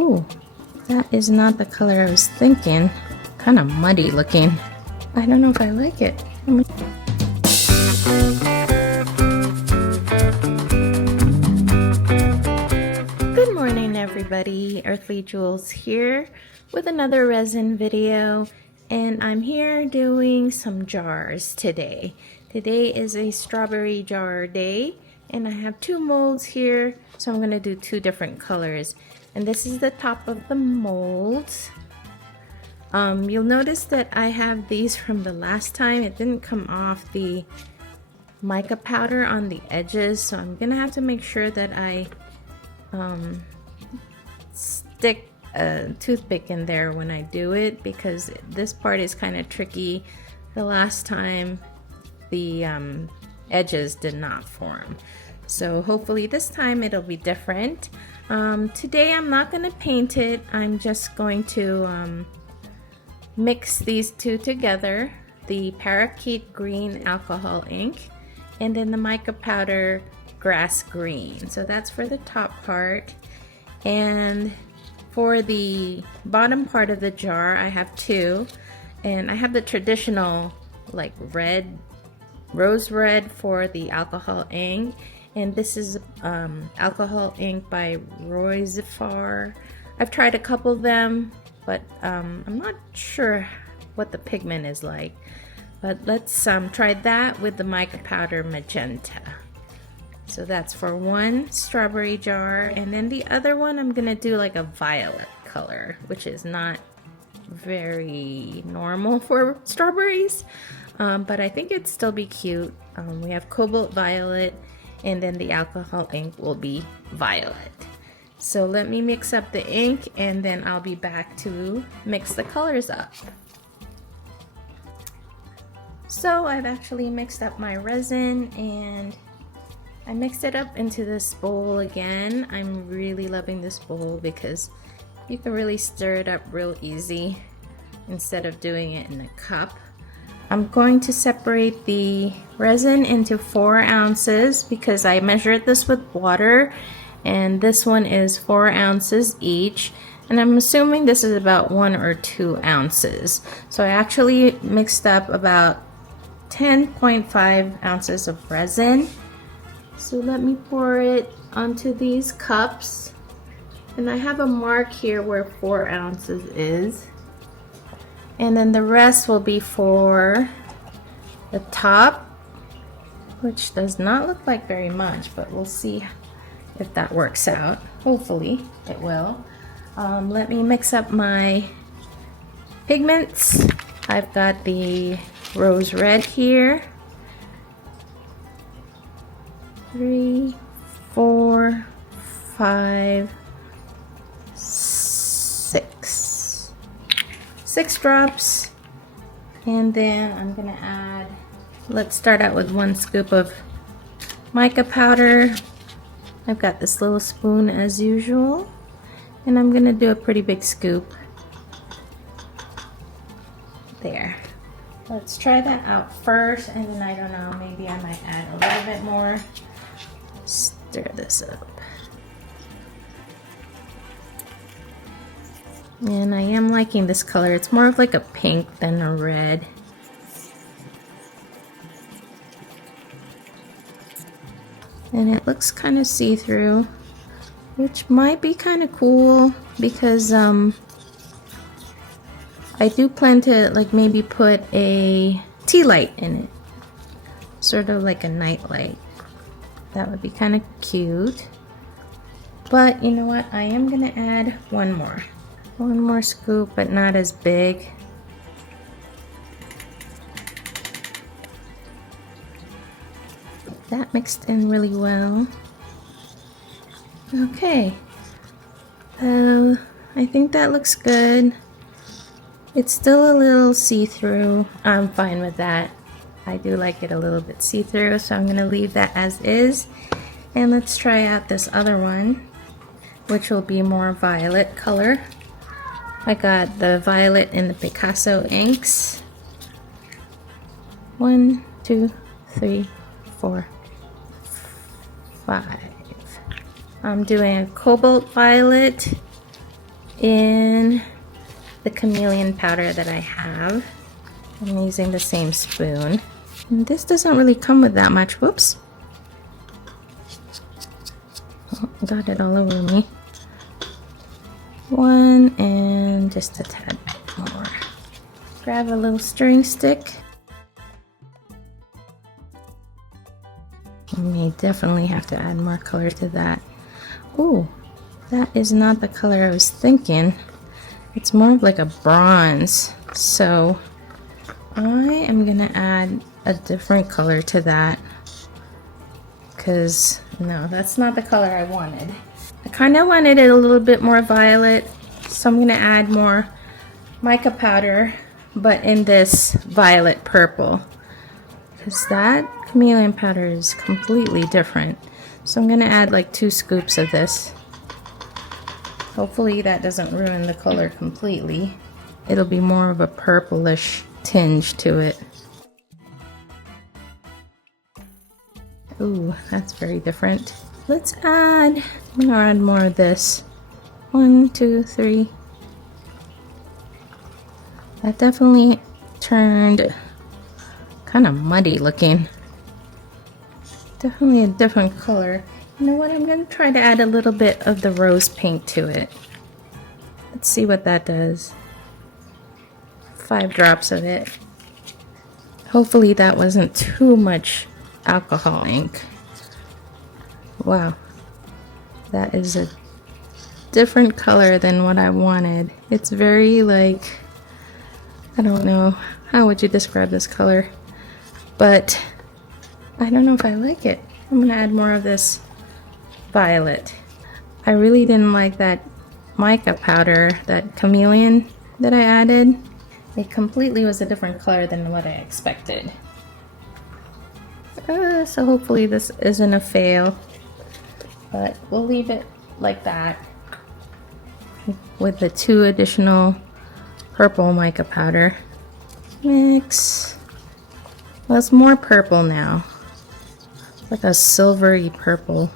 Ooh, that is not the color I was thinking. Kind of muddy looking. I don't know if I like it. Good morning everybody, Earthly Jewels here with another resin video, and I'm here doing some jars today. Today is a strawberry jar day and I have two molds here, so I'm going to do two different colors. And this is the top of the molds. You'll notice that I have these from the last time. It didn't come off the mica powder on the edges, so I'm gonna have to make sure that I stick a toothpick in there when I do it, because this part is kind of tricky. The last time the edges did not form, so hopefully this time it'll be different. Today I'm not going to paint it. I'm just going to mix these two together, the parakeet green alcohol ink and then the mica powder grass green. So that's for the top part, and for the bottom part of the jar I have two, and I have the traditional like red, rose red for the alcohol ink, and this is alcohol ink by Royzifar. I've tried a couple of them, but I'm not sure what the pigment is like. But let's try that with the mica powder magenta. So that's for one strawberry jar, and then the other one I'm gonna do like a violet color, which is not very normal for strawberries, but I think it'd still be cute. We have cobalt violet, and then the alcohol ink will be violet. So let me mix up the ink and then I'll be back to mix the colors up. So I've actually mixed up my resin and I mixed it up into this bowl again. I'm really loving this bowl because you can really stir it up real easy instead of doing it in a cup. I'm going to separate the resin into 4 ounces because I measured this with water, and this one is 4 ounces each, and I'm assuming this is about 1 or 2 ounces. So I actually mixed up about 10.5 ounces of resin. So let me pour it onto these cups, and I have a mark here where 4 ounces is. And then the rest will be for the top, which does not look like very much, but we'll see if that works out. Hopefully it will. Let me mix up my pigments. I've got the rose red here. 3, 4, 5, 6 drops, and then I'm gonna add, let's start out with 1 scoop of mica powder. I've got this little spoon as usual, and I'm gonna do a pretty big scoop there. Let's try that out first, and then I don't know, maybe I might add a little bit more. Stir this up. And I am liking this color. It's more of like a pink than a red. And it looks kind of see-through, which might be kind of cool because I do plan to like maybe put a tea light in it. Sort of like a night light. That would be kind of cute. But you know what? I am gonna add one more scoop, but not as big. That mixed in really well. Okay, I think that looks good. It's still a little see-through. I'm fine with that. I do like it a little bit see-through, so I'm gonna leave that as is. And let's try out this other one, which will be more violet color. I got the violet in the Picasso inks. 1, 2, 3, 4, 5. I'm doing a cobalt violet in the chameleon powder that I have. I'm using the same spoon. And this doesn't really come with that much. Whoops. Oh, got it all over me. One and just a tad bit more. Grab a little stirring stick. You may definitely have to add more color to that. Oh, that is not the color I was thinking. It's more of like a bronze. So I am gonna add a different color to that, because no, that's not the color I wanted. I kind of wanted it a little bit more violet, so I'm gonna add more mica powder, but in this violet purple, because that chameleon powder is completely different. So I'm gonna add like 2 scoops of this. Hopefully that doesn't ruin the color completely. It'll be more of a purplish tinge to it. Ooh, that's very different. I'm gonna add more of this. 1, 2, 3. That definitely turned kind of muddy looking. Definitely a different color. You know what? I'm gonna try to add a little bit of the rose pink to it. Let's see what that does. 5 drops of it. Hopefully that wasn't too much alcohol ink. Wow, that is a different color than what I wanted. It's very like, I don't know, how would you describe this color? But I don't know if I like it. I'm gonna add more of this violet. I really didn't like that mica powder, that chameleon that I added. It completely was a different color than what I expected. So hopefully this isn't a fail, but we'll leave it like that with the 2 additional purple mica powder. Mix. Well, it's more purple now. It's like a silvery purple.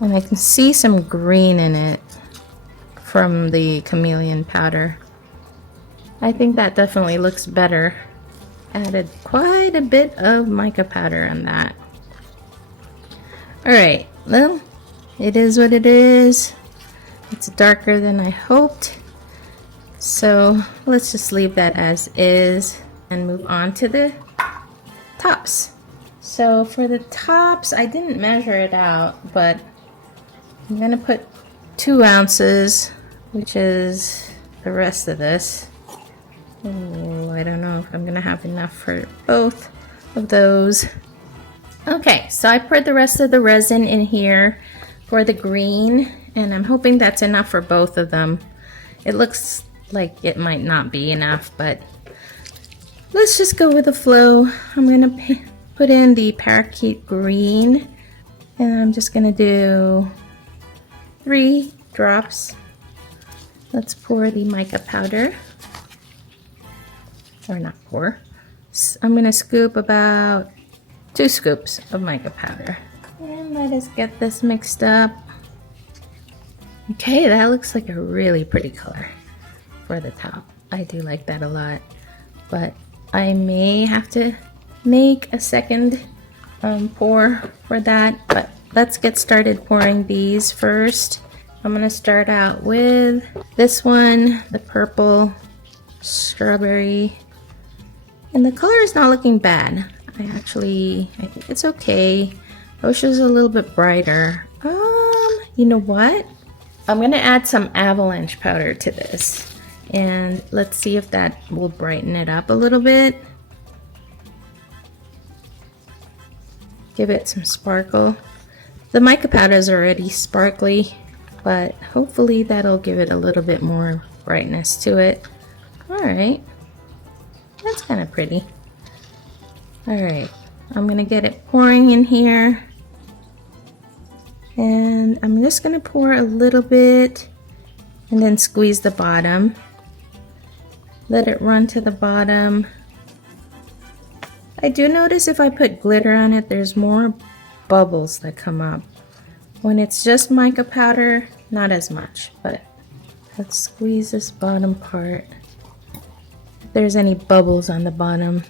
And I can see some green in it from the chameleon powder. I think that definitely looks better. Added quite a bit of mica powder on that. Alright, well, it is what it is. It's darker than I hoped. So let's just leave that as is and move on to the tops. So for the tops, I didn't measure it out, but I'm gonna put 2 ounces, which is the rest of this. Oh, I don't know if I'm gonna have enough for both of those. Okay, so I poured the rest of the resin in here for the green, and I'm hoping that's enough for both of them. It looks like it might not be enough, but let's just go with the flow. I'm gonna put in the parakeet green, and I'm just gonna do 3 drops. Let's pour the mica powder. Or not pour. I'm gonna scoop about 2 scoops of mica powder. And let us get this mixed up. Okay, that looks like a really pretty color for the top. I do like that a lot. But I may have to make a second pour for that. But let's get started pouring these first. I'm gonna start out with this one, the purple strawberry. And the color is not looking bad. I think it's okay. I wish it was a little bit brighter. You know what? I'm gonna add some avalanche powder to this. And let's see if that will brighten it up a little bit. Give it some sparkle. The mica powder is already sparkly, but hopefully that'll give it a little bit more brightness to it. All right. That's kind of pretty. Alright, I'm gonna get it pouring in here. And I'm just gonna pour a little bit and then squeeze the bottom. Let it run to the bottom. I do notice if I put glitter on it, there's more bubbles that come up. When it's just mica powder, not as much, but Let's squeeze this bottom part. If there's any bubbles on the bottom.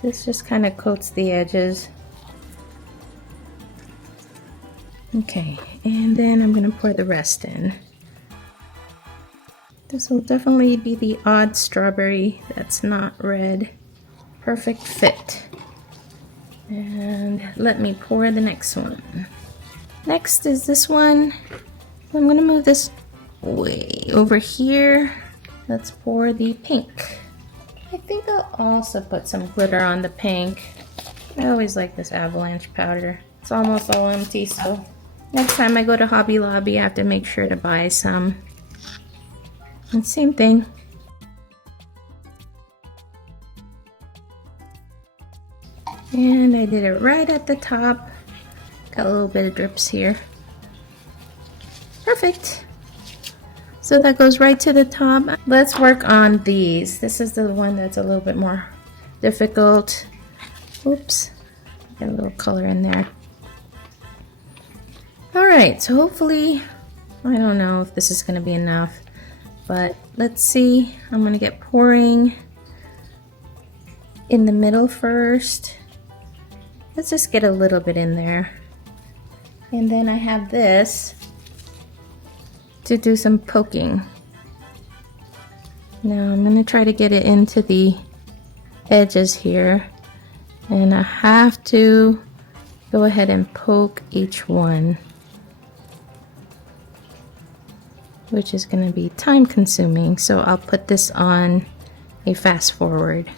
This just kind of coats the edges. Okay, and then I'm gonna pour the rest in. This will definitely be the odd strawberry that's not red. Perfect fit. And let me pour the next one. Next is this one. I'm gonna move this way over here. Let's pour the pink. I think I'll also put some glitter on the pink. I always like this avalanche powder. It's almost all empty, so next time I go to Hobby Lobby, I have to make sure to buy some. And same thing. And I did it right at the top. Got a little bit of drips here. Perfect. So that goes right to the top. Let's work on these. This is the one that's a little bit more difficult. Oops, got a little color in there. All right, so hopefully, I don't know if this is gonna be enough, but let's see. I'm gonna get pouring in the middle first. Let's just get a little bit in there. And then I have this to do some poking. Now I'm gonna try to get it into the edges here, and I have to go ahead and poke each one, which is gonna be time consuming, so I'll put this on a fast forward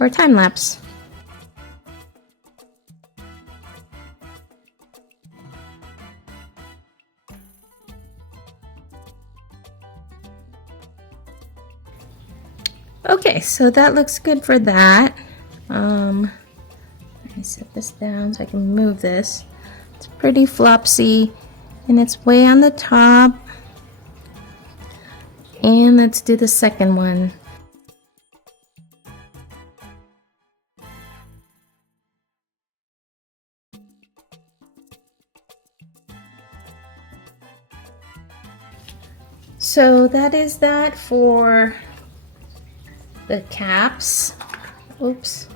or time lapse. Okay, so that looks good for that. Let me set this down so I can move this. It's pretty flopsy and it's way on the top. And let's do the second one. So that is that for the caps. Oops.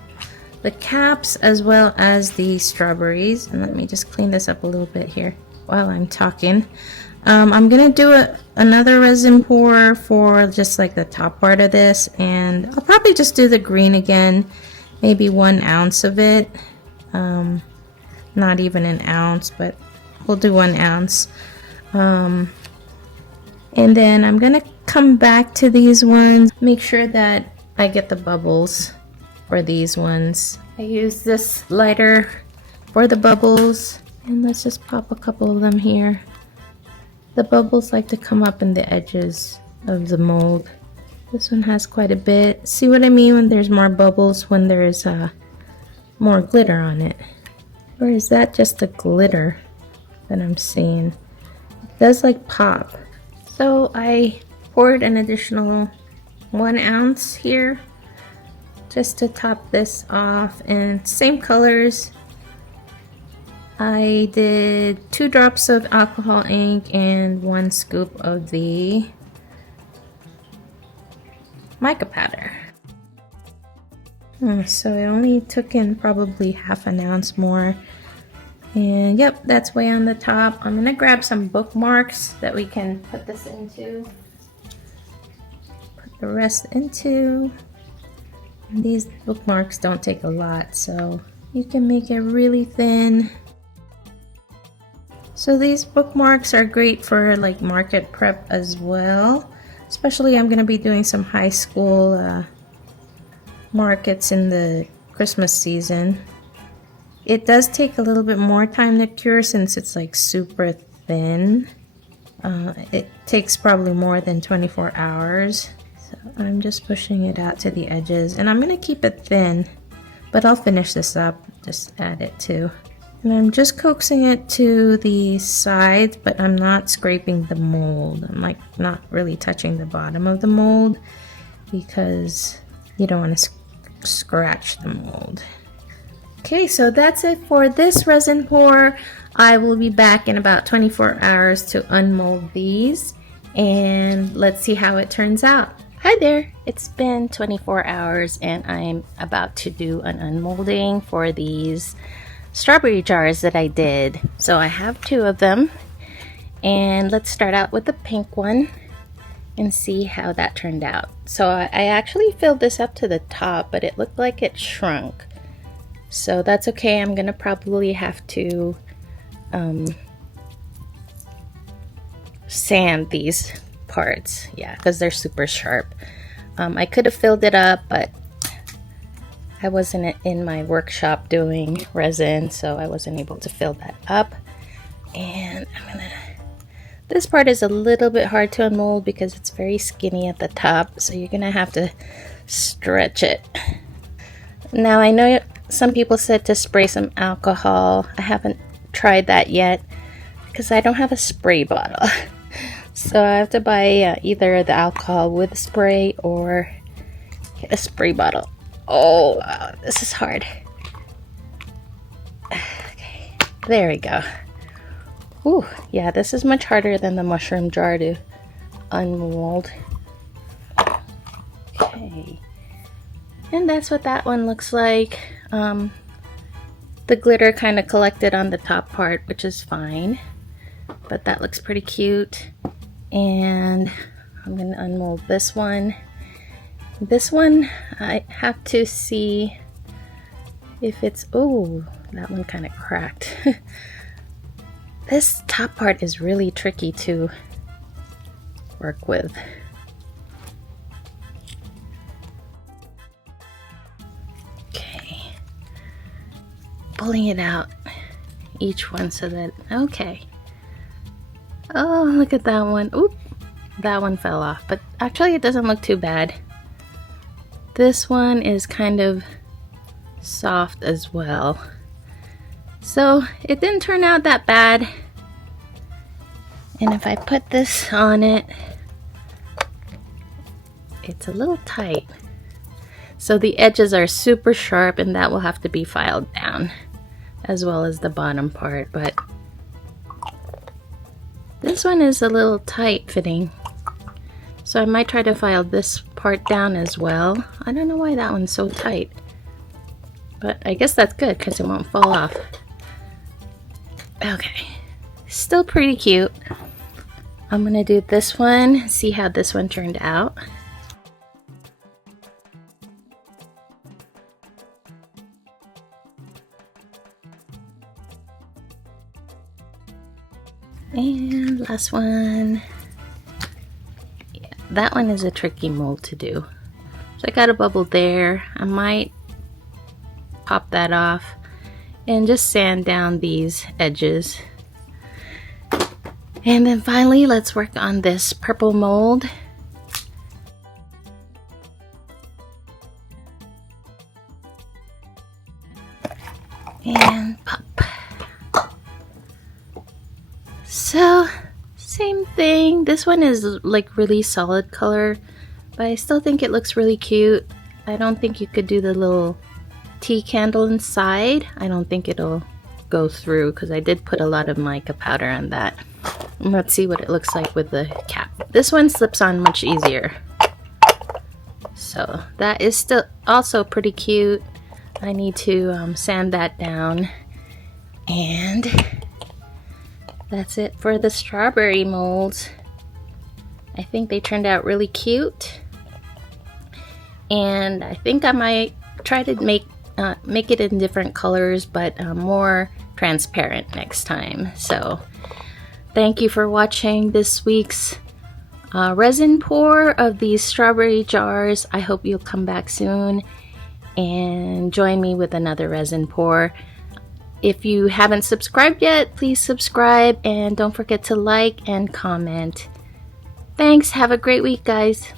The caps as well as the strawberries. And let me just clean this up a little bit here while I'm talking. I'm gonna do another resin pour for just like the top part of this, and I'll probably just do the green again, maybe 1 ounce of it. Not even an ounce, but we'll do 1 ounce. And then I'm gonna come back to these ones, make sure that I get the bubbles for these ones. I use this lighter for the bubbles, and let's just pop a couple of them here. The bubbles like to come up in the edges of the mold. This one has quite a bit. See what I mean when there's more bubbles when there's more glitter on it? Or is that just the glitter that I'm seeing? It does like pop. So I poured an additional 1 ounce here just to top this off, and same colors. I did 2 drops of alcohol ink and 1 scoop of the mica powder. So I only took in probably half an ounce more. And yep, that's way on the top. I'm gonna grab some bookmarks that we can put this into. Put the rest into. And these bookmarks don't take a lot, so you can make it really thin. So these bookmarks are great for like market prep as well. Especially I'm gonna be doing some high school markets in the Christmas season. It does take a little bit more time to cure since it's like super thin. It takes probably more than 24 hours. So I'm just pushing it out to the edges, and I'm gonna keep it thin, but I'll finish this up, just add it too. And I'm just coaxing it to the sides, but I'm not scraping the mold. I'm like not really touching the bottom of the mold because you don't want to scratch the mold. Okay, so that's it for this resin pour. I will be back in about 24 hours to unmold these, and let's see how it turns out. Hi there, it's been 24 hours and I'm about to do an unmolding for these strawberry jars that I did. So I have 2 of them, and let's start out with the pink one and see how that turned out. So I actually filled this up to the top, but it looked like it shrunk. So that's okay. I'm gonna probably have to sand these parts, yeah, because they're super sharp. I could have filled it up, but I wasn't in my workshop doing resin, so I wasn't able to fill that up. And this part is a little bit hard to unmold because it's very skinny at the top, so you're gonna have to stretch it. Now I know some people said to spray some alcohol. I haven't tried that yet because I don't have a spray bottle. So I have to buy either the alcohol with spray or get a spray bottle. Oh, wow, this is hard. Okay, there we go. Ooh, yeah, this is much harder than the mushroom jar to unmold. Okay, and that's what that one looks like. The glitter kind of collected on the top part, which is fine, but that looks pretty cute. And I'm going to unmold this one. This one, I have to see if it's, oh, that one kind of cracked. This top part is really tricky to work with. Pulling it out, each one, so that, okay. Oh, look at that one. Oop, that one fell off, but actually it doesn't look too bad. This one is kind of soft as well. So it didn't turn out that bad. And if I put this on it, it's a little tight. So the edges are super sharp, and that will have to be filed down, as well as the bottom part, but this one is a little tight fitting, so I might try to file this part down as well. I don't know why that one's so tight, but I guess that's good because it won't fall off. Okay, still pretty cute. I'm gonna do this one, see how this one turned out. And last one. Yeah, that one is a tricky mold to do. So I got a bubble there. I might pop that off and just sand down these edges. And then finally, let's work on this purple mold. And pop. So, same thing. This one is like really solid color, but I still think it looks really cute. I don't think you could do the little tea candle inside. I don't think it'll go through because I did put a lot of mica powder on that. And let's see what it looks like with the cap. This one slips on much easier. So that is still also pretty cute. I need to sand that down. And that's it for the strawberry molds. I think they turned out really cute. And I think I might try to make it in different colors, but more transparent next time. So thank you for watching this week's resin pour of these strawberry jars. I hope you'll come back soon and join me with another resin pour. If you haven't subscribed yet, please subscribe and don't forget to like and comment. Thanks. Have a great week, guys.